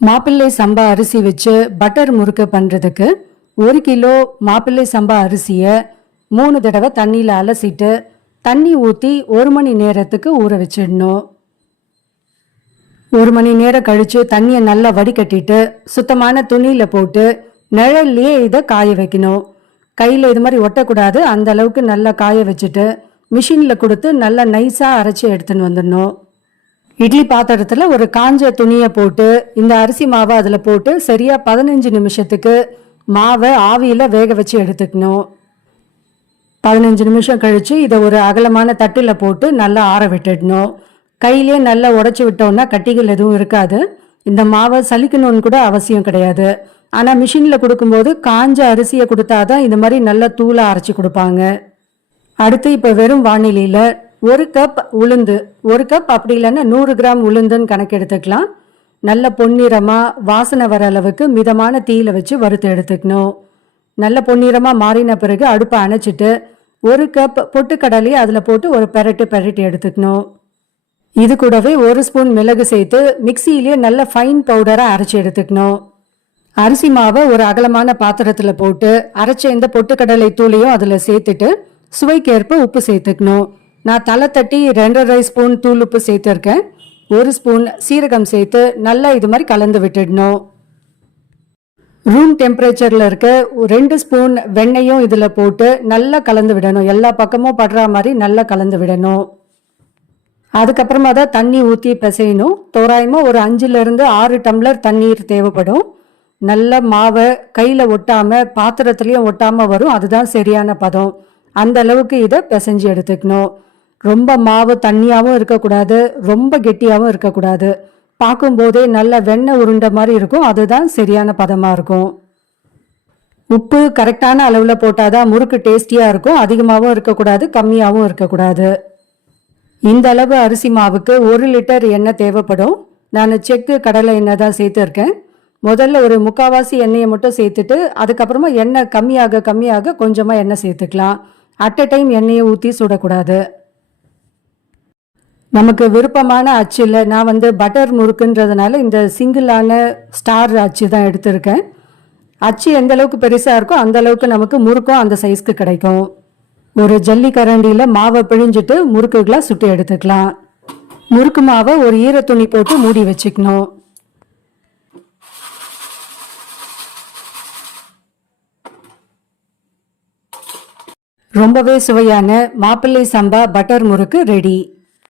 மாப்பிள்ளை சம்பா அரிசி வச்சு பட்டர் முறுக்கு பண்ணுறதுக்கு 1 கிலோ மாப்பிள்ளை சம்பா அரிசியை 3 தடவை தண்ணியில் அலசிட்டு தண்ணி ஊற்றி 1 மணி நேரத்துக்கு ஊற வச்சிடணும். 1 மணி நேரம் கழித்து தண்ணியை நல்லா வடிகட்டிட்டு சுத்தமான துணியில் போட்டு நிழல்லையே இதை காய வைக்கணும். கையில் இது மாதிரி ஒட்டக்கூடாது. அந்த அளவுக்கு நல்லா காய வச்சுட்டு மிஷினில் கொடுத்து நல்லா நைஸாக அரைச்சி எடுத்துன்னு வந்துடணும். இட்லி பாத்திரத்தில் ஒரு காஞ்ச துணியை போட்டு இந்த அரிசி மாவை அதில் போட்டு சரியாக 15 நிமிஷத்துக்கு மாவை ஆவியில் வேக வச்சு எடுத்துக்கணும். 15 நிமிஷம் கழித்து இதை ஒரு அகலமான தட்டில் போட்டு நல்லா ஆற விட்டுடணும். கையிலே நல்லா உடச்சி விட்டோம்னா கட்டிகள் எதுவும் இருக்காது. இந்த மாவை சலிக்கணும்னு கூட அவசியம் கிடையாது. ஆனால் மிஷினில் கொடுக்கும்போது காஞ்ச அரிசியை கொடுத்தாதான் இந்த மாதிரி நல்லா தூளாக அரைச்சி கொடுப்பாங்க. அடுத்து இப்போ வெறும் வானிலையில் 1 கப் உளுந்து, 1 கப் அப்படி இல்லைன்னா 100 கிராம் உளுந்துன்னு கணக்கு எடுத்துக்கலாம். நல்ல பொன்னிறமாக வாசனை வர அளவுக்கு மிதமான தீயில வச்சு வறுத்து எடுத்துக்கணும். நல்ல பொன்னிறமாக மாறின பிறகு அடுப்பை அணைச்சிட்டு 1 கப் பொட்டுக்கடலையை அதில் போட்டு ஒரு பெரட்டி எடுத்துக்கணும். இது கூடவே 1 ஸ்பூன் மிளகு சேர்த்து மிக்சியிலேயே நல்ல ஃபைன் பவுடராக அரைச்சி எடுத்துக்கணும். அரிசி மாவை ஒரு அகலமான பாத்திரத்தில் போட்டு அரைச்ச இந்த பொட்டுக்கடலை தூளையும் அதில் சேர்த்துட்டு சுவைக்கேற்ப உப்பு சேர்த்துக்கணும். நான் தலை தட்டி 2.5 ஸ்பூன் தூள் உப்பு சேர்த்துருக்கேன். 1 ஸ்பூன் சீரகம் சேர்த்து நல்லா இது மாதிரி கலந்து விட்டுடணும். ரூம் டெம்பரேச்சரில் இருக்க 2 ஸ்பூன் வெண்ணெயும் இதில் போட்டு நல்லா கலந்து விடணும். எல்லா பக்கமும் படுற மாதிரி நல்லா கலந்து விடணும். அதுக்கப்புறமா தான் தண்ணி ஊற்றி பிசையணும். தோராயமாக ஒரு 5-6 டம்ளர் தண்ணீர் தேவைப்படும். நல்ல மாவை கையில் ஒட்டாமல் பாத்திரத்துலேயும் ஒட்டாமல் வரும். அதுதான் சரியான பதம். அந்த அளவுக்கு இதை பிசைஞ்சு எடுத்துக்கணும். ரொம்ப மாவு தண்ணியாகவும் இருக்கக்கூடாது, ரொம்ப கெட்டியாகவும் இருக்கக்கூடாது. பார்க்கும்போதே நல்ல வெண்ணெய் உருண்டை மாதிரி இருக்கும். அதுதான் சரியான பதமாக இருக்கும். உப்பு கரெக்டான அளவில் போட்டால் தான் முறுக்கு டேஸ்டியாக இருக்கும். அதிகமாகவும் இருக்கக்கூடாது, கம்மியாகவும் இருக்கக்கூடாது. இந்த அளவு அரிசி மாவுக்கு 1 லிட்டர் எண்ணெய் தேவைப்படும். நான் செக்கு கடலை எண்ணெய் தான் சேர்த்துருக்கேன். முதல்ல ஒரு 3/4 எண்ணெயை மட்டும் சேர்த்துட்டு அதுக்கப்புறமா எண்ணெய் கம்மியாக கொஞ்சமாக எண்ணெய் சேர்த்துக்கலாம். அட் எ டைம் எண்ணெயை ஊற்றி சுடக்கூடாது. நமக்கு விருப்பமான அச்சில் நான் பட்டர் முறுக்குன்றதுனால இந்த சிங்கிளான ஸ்டார் அச்சு தான் எடுத்திருக்கேன். அச்சு எந்த அளவுக்கு பெருசாக இருக்கோ அந்த அளவுக்கு நமக்கு முறுக்கும் அந்த சைஸ்க்கு கிடைக்கும். ஒரு ஜல்லி கரண்டியில் மாவை பிழிஞ்சிட்டு முறுக்குகளாக சுட்டு எடுத்துக்கலாம். முறுக்கு மாவை ஒரு ஈரத்துணி போட்டு மூடி வச்சுக்கணும். ரொம்பவே சுவையான மாப்பிள்ளை சம்பா பட்டர் முறுக்கு ரெடி.